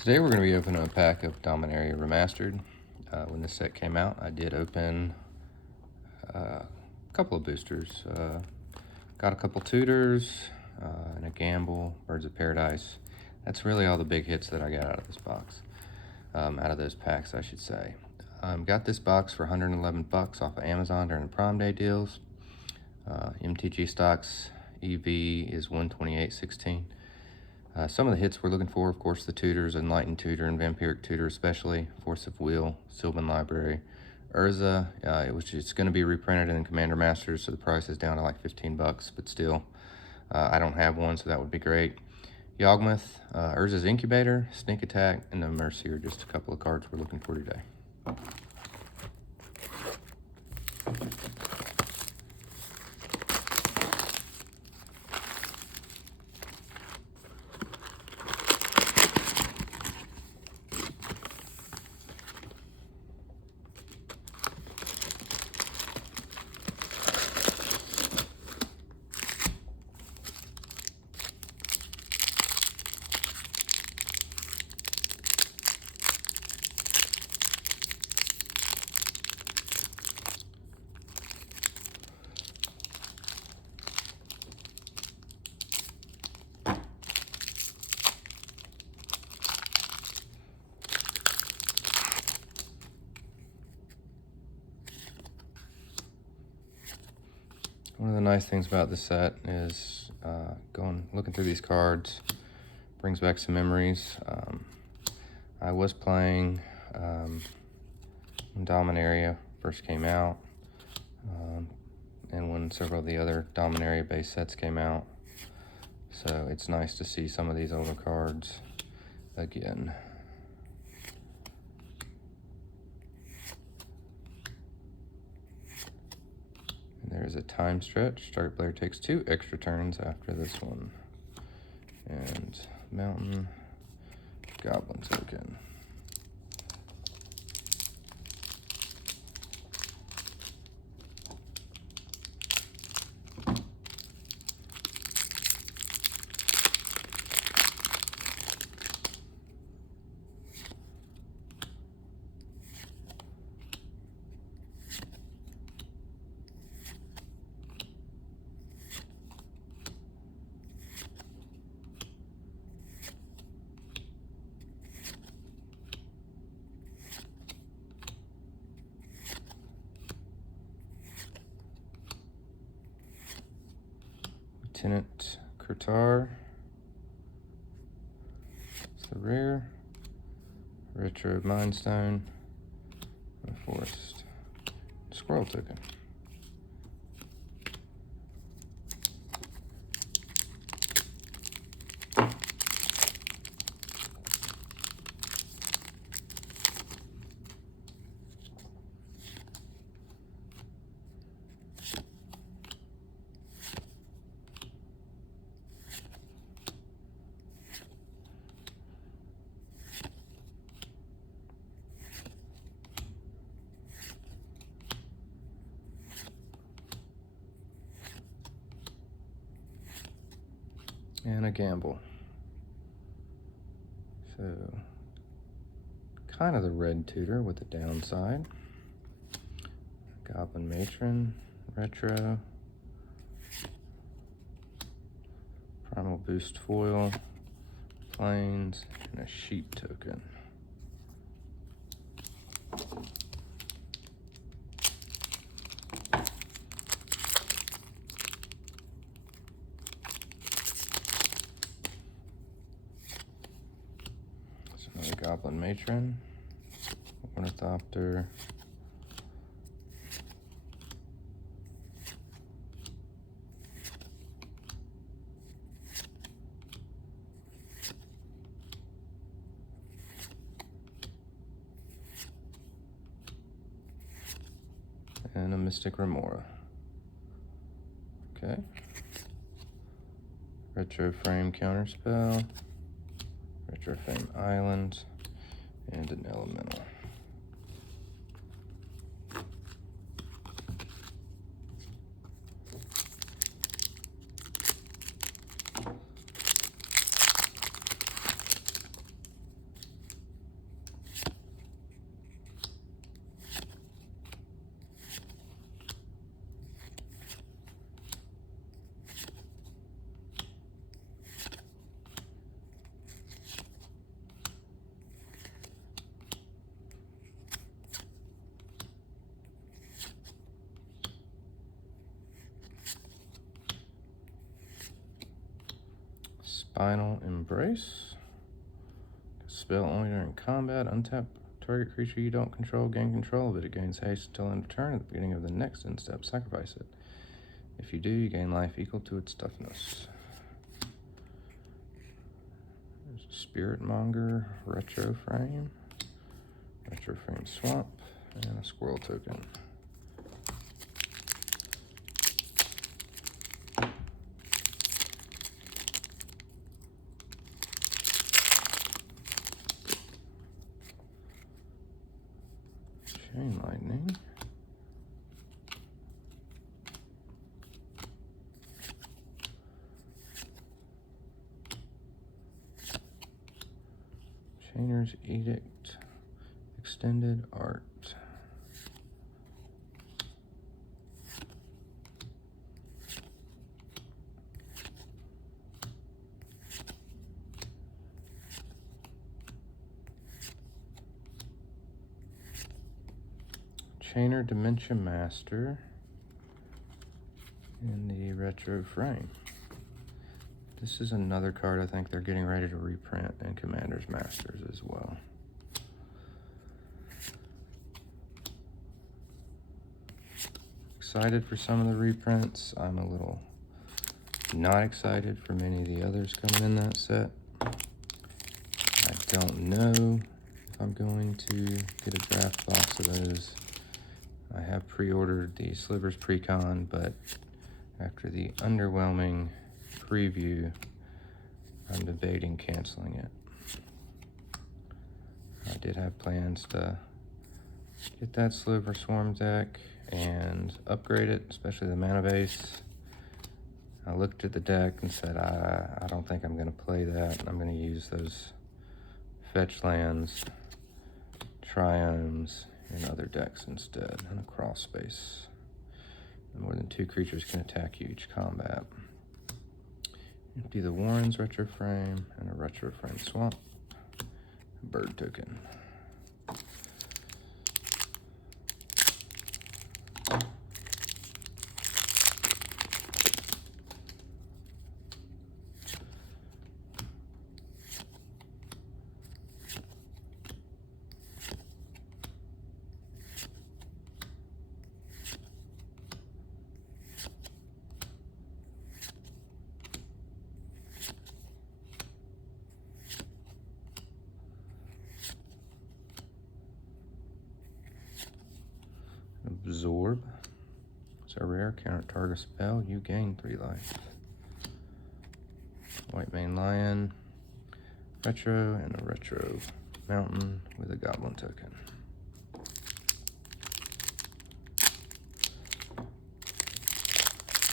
Today we're going to be opening a pack of Dominaria Remastered. When this set came out, I did open a couple of boosters. Got a couple Tutors and a Gamble, Birds of Paradise. That's really all the big hits that I got out of this box. Out of those packs, I should say. Got this box for 111 bucks off of Amazon during the Prime Day deals. MTG Stocks EV is 128.16. Some of the hits we're looking for, of course, the Tutors, Enlightened Tutor and Vampiric Tutor especially, Force of Will, Sylvan Library, Urza, it's going to be reprinted in Commander Masters, so the price is down to like 15 bucks, but still, I don't have one, so that would be great. Yawgmoth, Urza's Incubator, Sneak Attack, and No Mercy are just a couple of cards we're looking for today. One of the nice things about this set is looking through these cards brings back some memories. I was playing when Dominaria first came out, and when several of the other Dominaria base sets came out. So it's nice to see some of these older cards again. There's a time stretch. Target player takes 2 extra turns after this one. And Mountain, Goblin Token. Lieutenant Tutor. It's the rare. Retro Mindstone. And Forest. Squirrel Token. And a Gamble. So, kind of the red Tutor with the downside. Goblin Matron, Retro. Primal Boost Foil, Plains, and a Sheep Token. Another Goblin Matron, Ornithopter, and a Mystic Remora. Okay. Retro Frame Counterspell. Retro Frame Island, and an Elemental. Final Embrace. Spell only during combat. Untap target creature you don't control. Gain control of it. It gains haste until end of turn. At the beginning of the next end step, sacrifice it. If you do, you gain life equal to its toughness. There's a Spirit Monger Retro Frame. Retro Frame Swamp. And a Squirrel token. Chain Lightning. Chainer's Edict. Extended Art. Chainer Dementia Master in the retro frame. This is another card I think they're getting ready to reprint in Commander's Masters as well. Excited for some of the reprints. I'm a little not excited for many of the others coming in that set. I don't know if I'm going to get a draft box of those. I have pre-ordered the Slivers Precon, but after the underwhelming preview, I'm debating canceling it. I did have plans to get that Sliver Swarm deck and upgrade it, especially the mana base. I looked at the deck and said, I don't think I'm going to play that. I'm going to use those fetch lands, triomes, and other decks instead, and a Crawlspace. More than 2 creatures can attack you each combat. Empty the Warren's Retro Frame and a Retro Frame Swamp. Bird token. Absorb. It's a rare. Counter target spell. You gain 3 life. White Mane Lion. Retro and a retro mountain with a goblin token.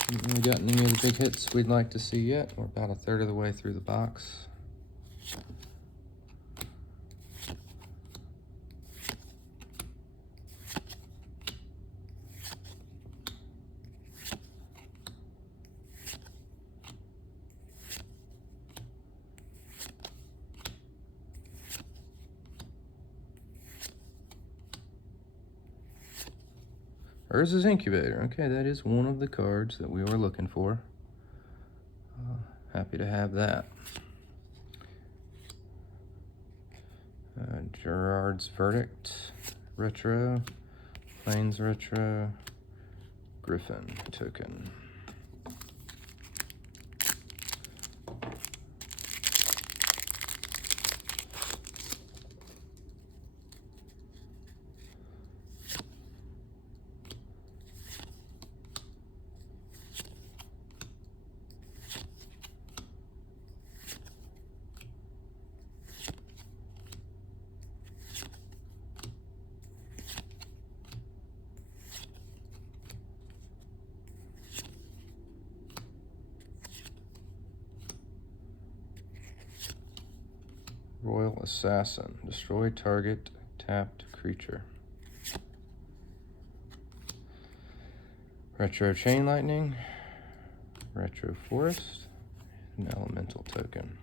Haven't really gotten any of the big hits we'd like to see yet. We're about a third of the way through the box. Urza's Incubator. Okay, that is one of the cards that we were looking for. Happy to have that. Gerard's Verdict. Retro. Plains Retro. Griffin token. Royal Assassin. Destroy target tapped creature. Retro Chain Lightning. Retro Forest. An elemental token.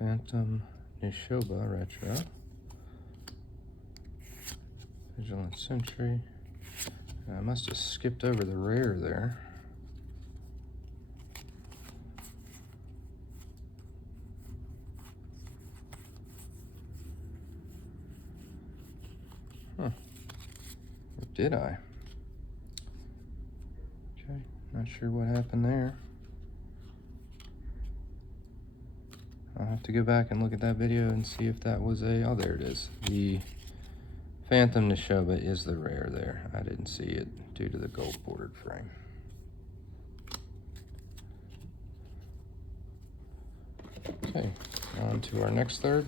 Phantom Nishoba Retro. Vigilant Sentry. I must have skipped over the rare there. Huh. Or did I? Okay, not sure what happened there. I'll have to go back and look at that video and see if that was a, oh, there it is. The Phantom Nishoba is the rare there. I didn't see it due to the gold bordered frame. Okay, on to our next third.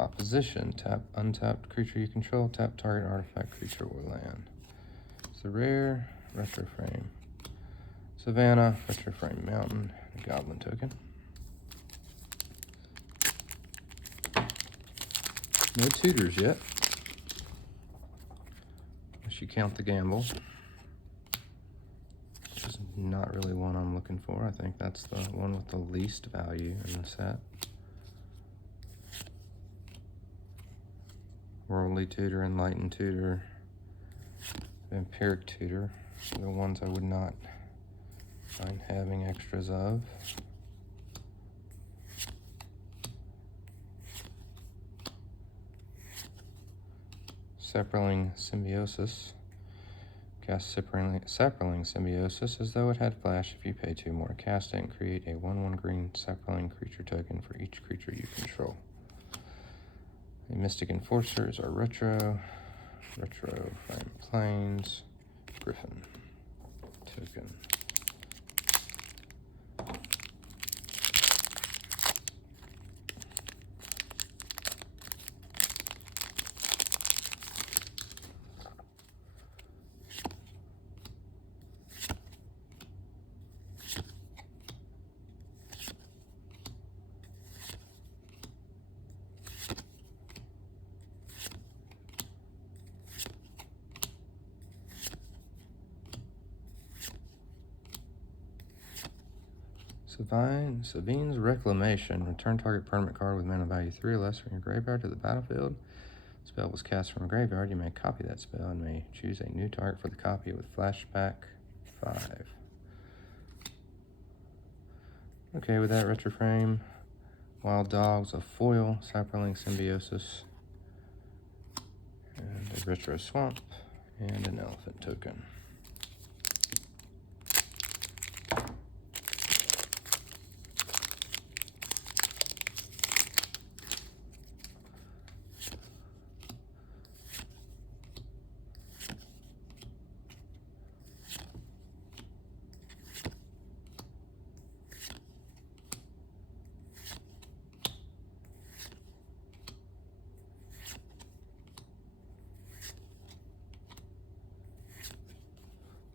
Opposition, tap untapped creature you control, tap target artifact, creature, or land. It's a rare retro frame. Savannah, retro frame mountain, goblin token. No tutors yet. Unless you count the gamble. Which is not really one I'm looking for. I think that's the one with the least value in the set. Worldly Tutor, Enlightened Tutor, Vampiric Tutor, the ones I would not mind having extras of. Sapperling Symbiosis. Cast Sapperling Symbiosis as though it had flash. If you pay 2 more to cast it, and create a 1/1 green Sapperling creature token for each creature you control. The Mystic Enforcers are retro frame planes, Griffin token. Sabine's Reclamation. Return target permanent card with mana value 3 or less from your graveyard to the battlefield. Spell was cast from a graveyard. You may copy that spell and may choose a new target for the copy with flashback 5. Okay, with that retro frame, Wild Dogs, a foil, Sapperling Symbiosis, and a retro swamp, and an elephant token.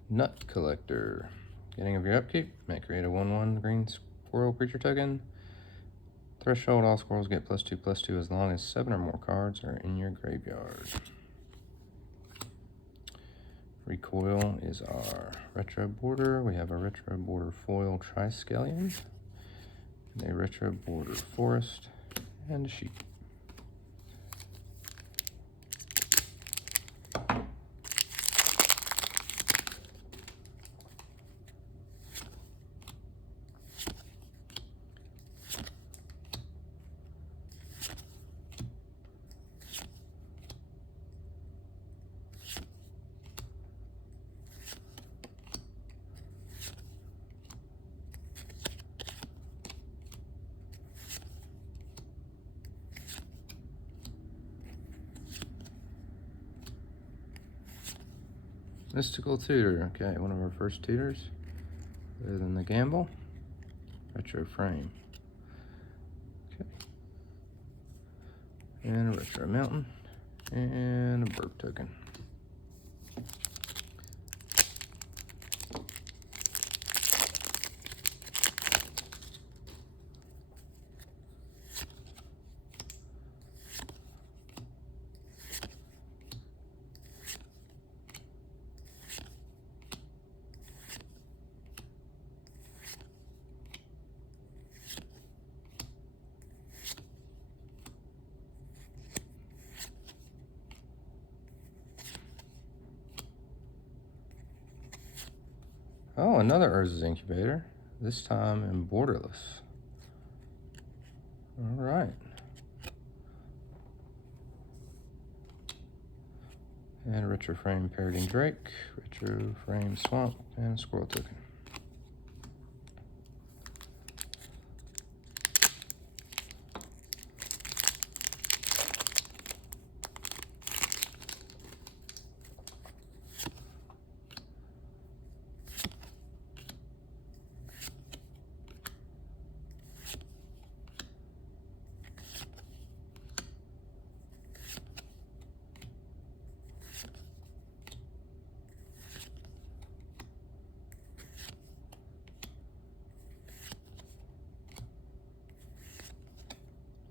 Nut Collector. Beginning of your upkeep, may create a 1/1 green squirrel creature token. Threshold, all squirrels get +2/+2 as long as 7 or more cards are in your graveyard. Recoil is our retro border. We have a retro border foil Triskelion, and a retro border forest, and a sheep. Mystical Tutor. Okay, one of our first tutors. Better than the gamble. Retro frame. Okay. And a retro mountain. And a burp token. Oh, another Urza's Incubator, this time in Borderless. All right. And retro frame Parroting Drake, retro frame Swamp, and a Squirrel token.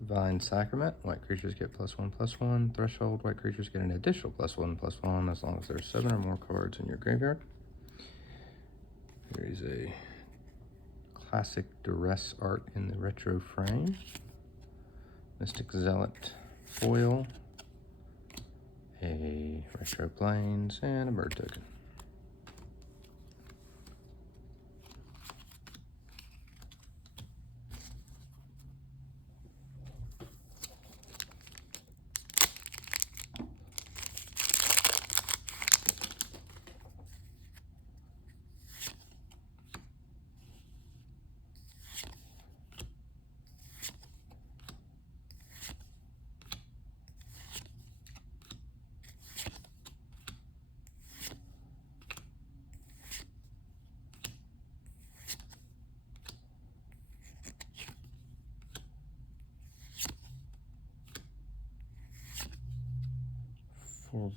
Divine Sacrament, white creatures get +1/+1. Threshold, white creatures get an additional +1/+1 as long as there's 7 or more cards in your graveyard. There is a classic Duress art in the retro frame. Mystic Zealot foil, a retro plains, and a bird token.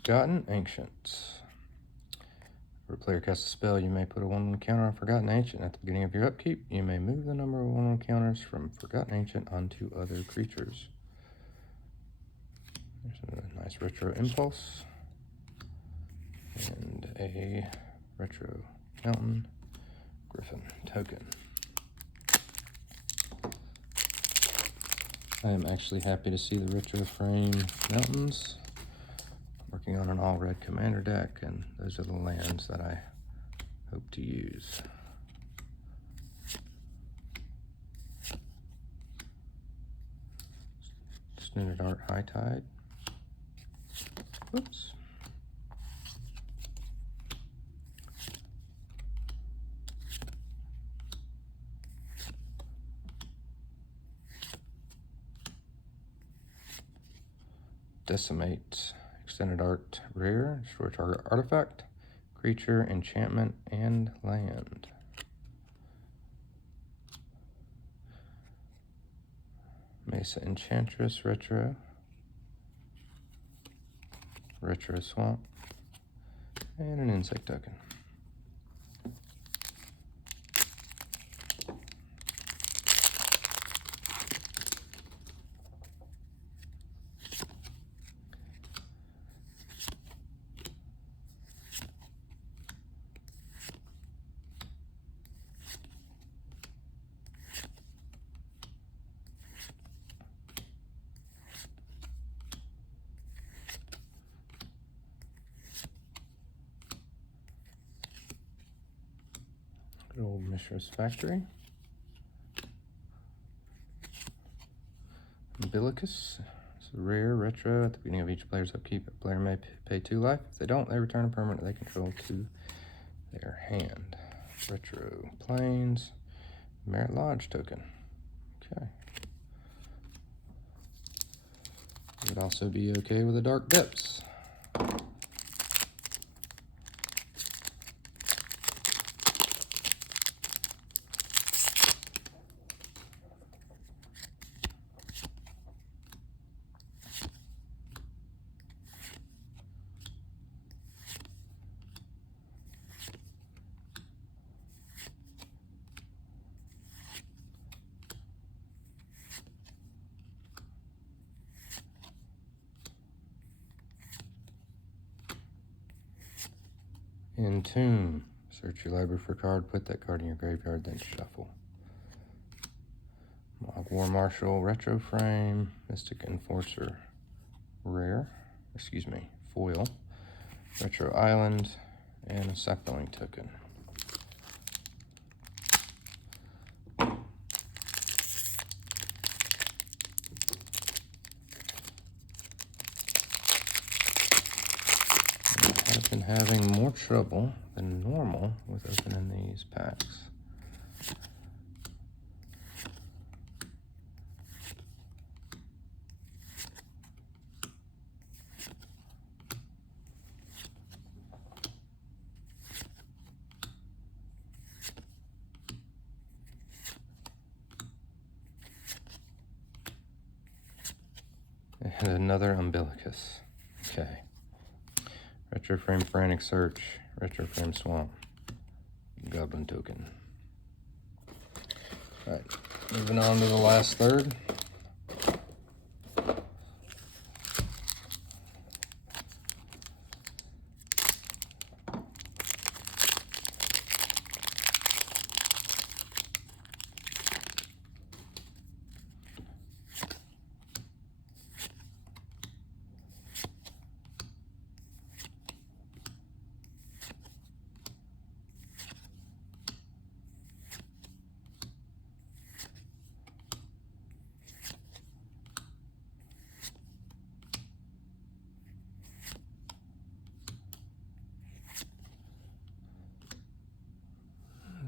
Forgotten Ancients. If a player casts a spell, you may put a 1/1 counter on Forgotten Ancient. At the beginning of your upkeep, you may move the number of 1/1 counters from Forgotten Ancient onto other creatures. There's a nice retro Impulse. And a retro Mountain Griffin token. I am actually happy to see the retro frame mountains. Working on an all-red commander deck, and those are the lands that I hope to use. Standard Art High Tide. Whoops. Decimate. Extended Art Rare, destroy target artifact, creature, enchantment, and land. Mesa Enchantress retro, retro Swamp, and an insect token. Good old Mishra's Factory. Umbilicus. It's a rare retro. At the beginning of each player's upkeep, a player may pay 2 life. If they don't, they return a permanent they control to their hand. Retro Plains. Merit Lodge token. Okay. Would also be okay with a Dark Depths. Entomb. Search your library for a card, put that card in your graveyard, then shuffle. War Marshal Retro Frame, Mystic Enforcer Rare, foil, Retro Island, and a Cycling Token. I've been having more trouble than normal with opening these packs. And another Umbilicus. Okay. Retro Frame Frantic Search, Retro Frame Swamp, Goblin Token. Alright, moving on to the last third.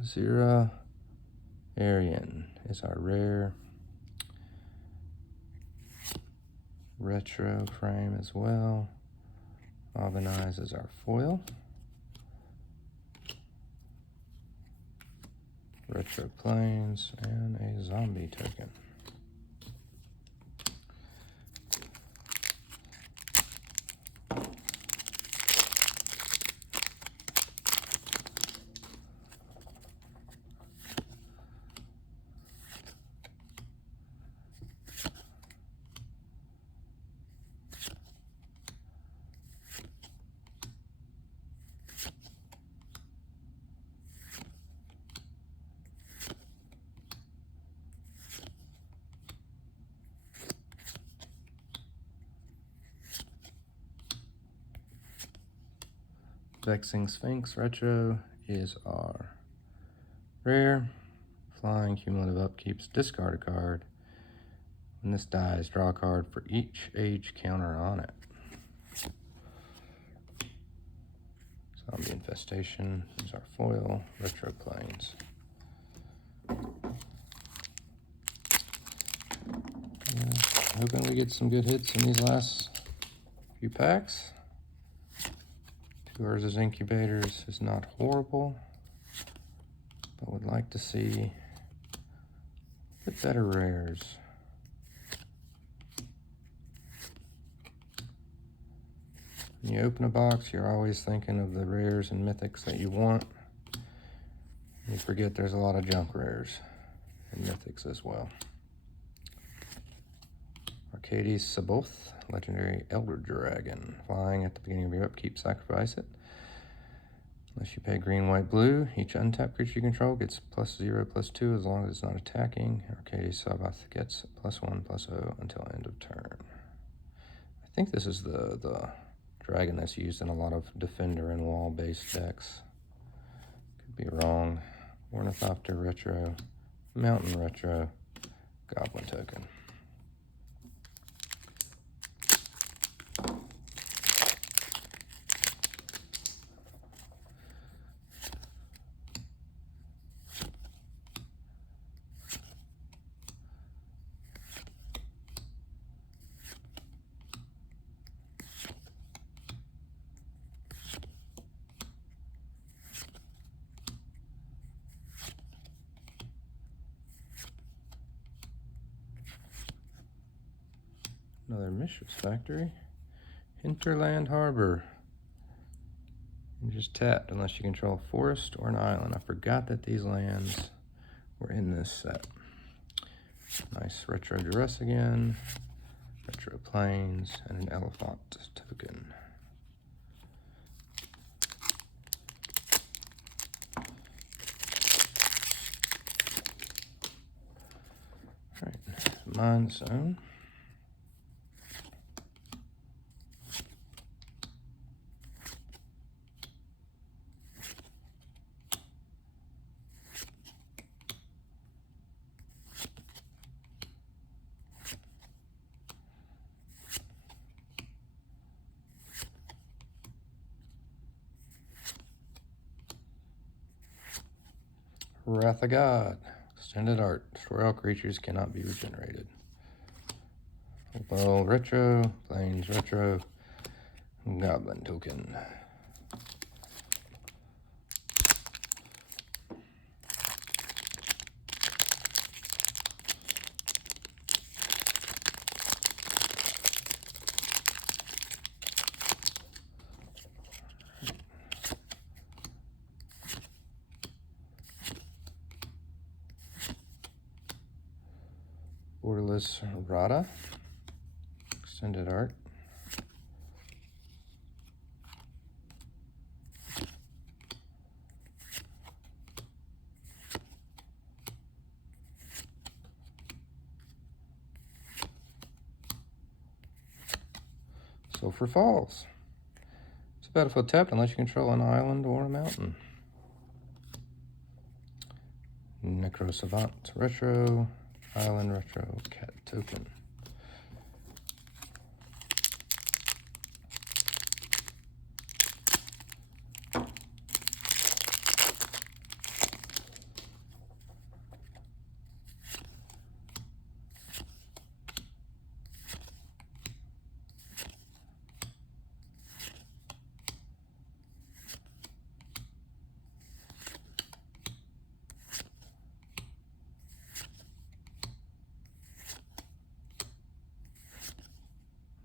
Zira Arian is our rare. Retro frame as well. Avenize is our foil. Retro Plains and a zombie token. Vexing Sphinx Retro is our rare. Flying, cumulative upkeeps, discard a card. When this dies, draw a card for each age counter on it. Zombie Infestation is our foil. Retro Plains. Hoping we get some good hits in these last few packs. Urza's Incubators is not horrible, but would like to see a bit better rares. When you open a box, you're always thinking of the rares and mythics that you want. You forget there's a lot of junk rares and mythics as well. Arcades Saboth, legendary Elder Dragon. Flying at the beginning of your upkeep, sacrifice it. Unless you pay green, white, blue, each untapped creature you control gets +0/+2 as long as it's not attacking. Arcades Saboth gets +1/+0 until end of turn. I think this is the dragon that's used in a lot of defender and wall-based decks. Could be wrong. Ornithopter Retro, Mountain Retro, Goblin Token. Another Mishra's Factory. Hinterland Harbor. And just tapped unless you control a forest or an island. I forgot that these lands were in this set. Nice Retro Duress again. Retro Plains and an Elephant token. Mind Zone. Wrath of God. Extended art. Destroy all creatures cannot be regenerated. Well, retro. Plains retro. Goblin token. Borderless Rada. Extended art. Sulphur Falls. It's a battlefield tapped unless you control an island or a mountain. Necro Savant retro. Island retro. Cat token.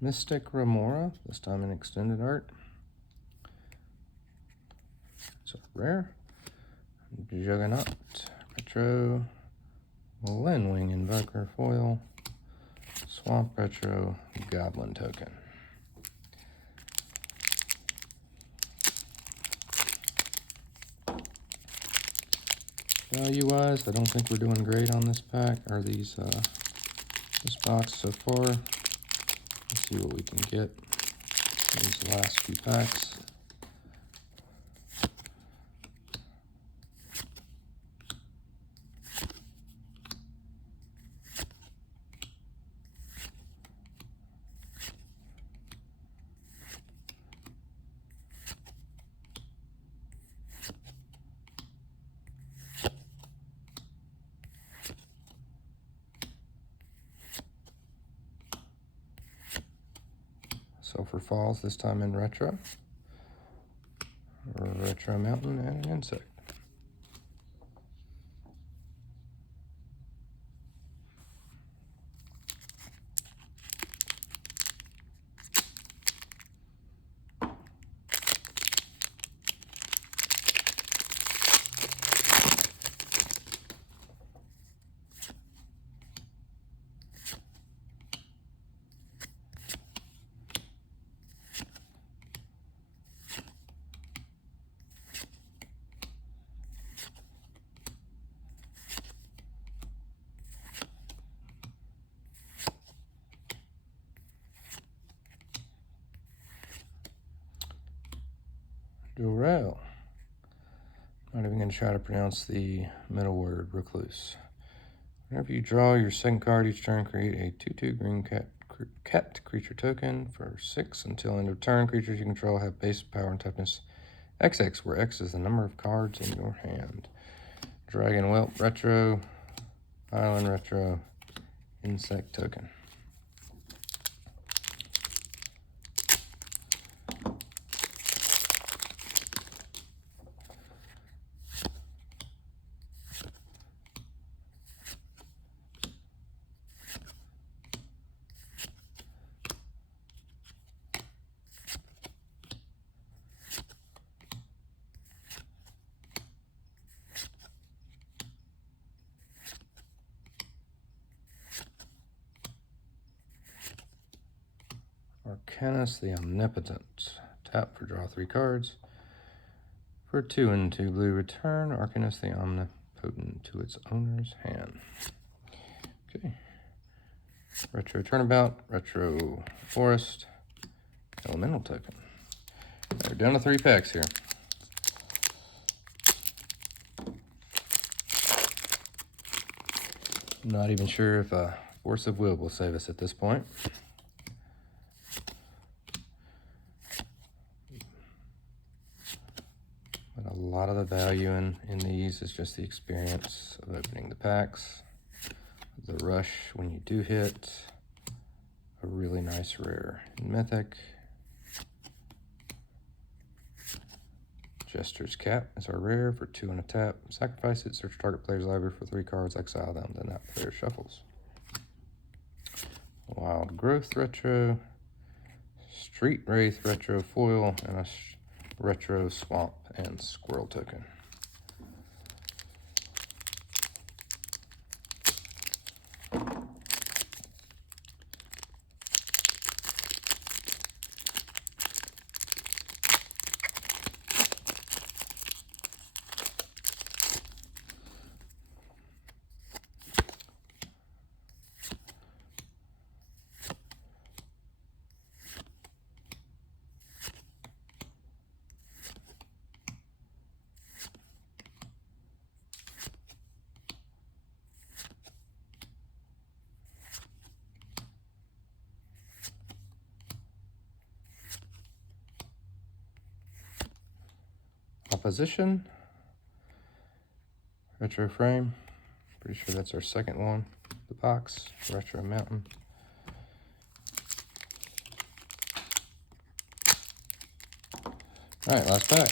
Mystic Remora, this time in extended art. It's a rare. Juggernaut, retro. Linwing Invoker foil. Swamp retro, Goblin token. Value-wise, I don't think we're doing great on this pack, or this box so far. Let's see what we can get these last few packs. Sulphur Falls, this time in retro. Retro Mountain and an insect. Durell. Not even going to try to pronounce the middle word, recluse. Whenever you draw your second card each turn, create a 2/2 green cat creature token for 6 until end of turn. Creatures you control have base power and toughness XX, where X is the number of cards in your hand. Dragon Whelp retro, Island retro, insect token. Arcanus the Omnipotent. Tap for draw 3 cards. For 2 and 2 blue, return Arcanus the Omnipotent to its owner's hand. Okay. Retro Turnabout, Retro Forest, Elemental Token. We're down to 3 packs here. I'm not even sure if Force of Will save us at this point. But a lot of the value in these is just the experience of opening the packs, the rush when you do hit, a really nice rare in Mythic. Jester's Cap is our rare for 2 and a tap. Sacrifice it, search target player's library for 3 cards, exile them, then that player shuffles. Wild Growth Retro, Street Wraith Retro Foil, and a Retro Swamp and Squirrel Token. Opposition, Retro Frame, pretty sure that's our second one. The box, Retro Mountain. All right, last pack.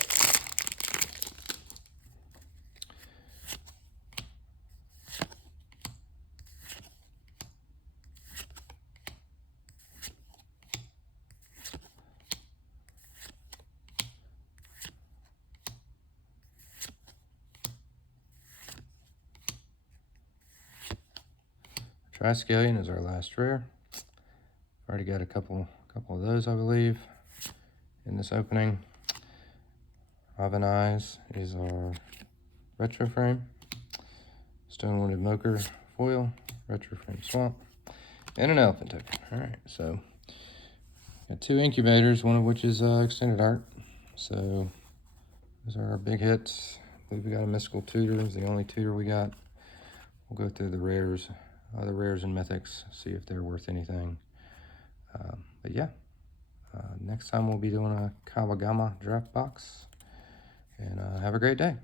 Triskelion is our last rare. Already got a couple of those, I believe, in this opening. Oven Eyes is our Retro Frame. Stone-Wounded Moker Foil, Retro Frame Swamp, and an Elephant Token. All right, so got 2 Incubators, one of which is extended art. So those are our big hits. I believe we got a Mystical Tutor. It's the only tutor we got. We'll go through the rares, other rares and mythics, see if they're worth anything. But yeah, next time we'll be doing a Kawagama draft box. And have a great day.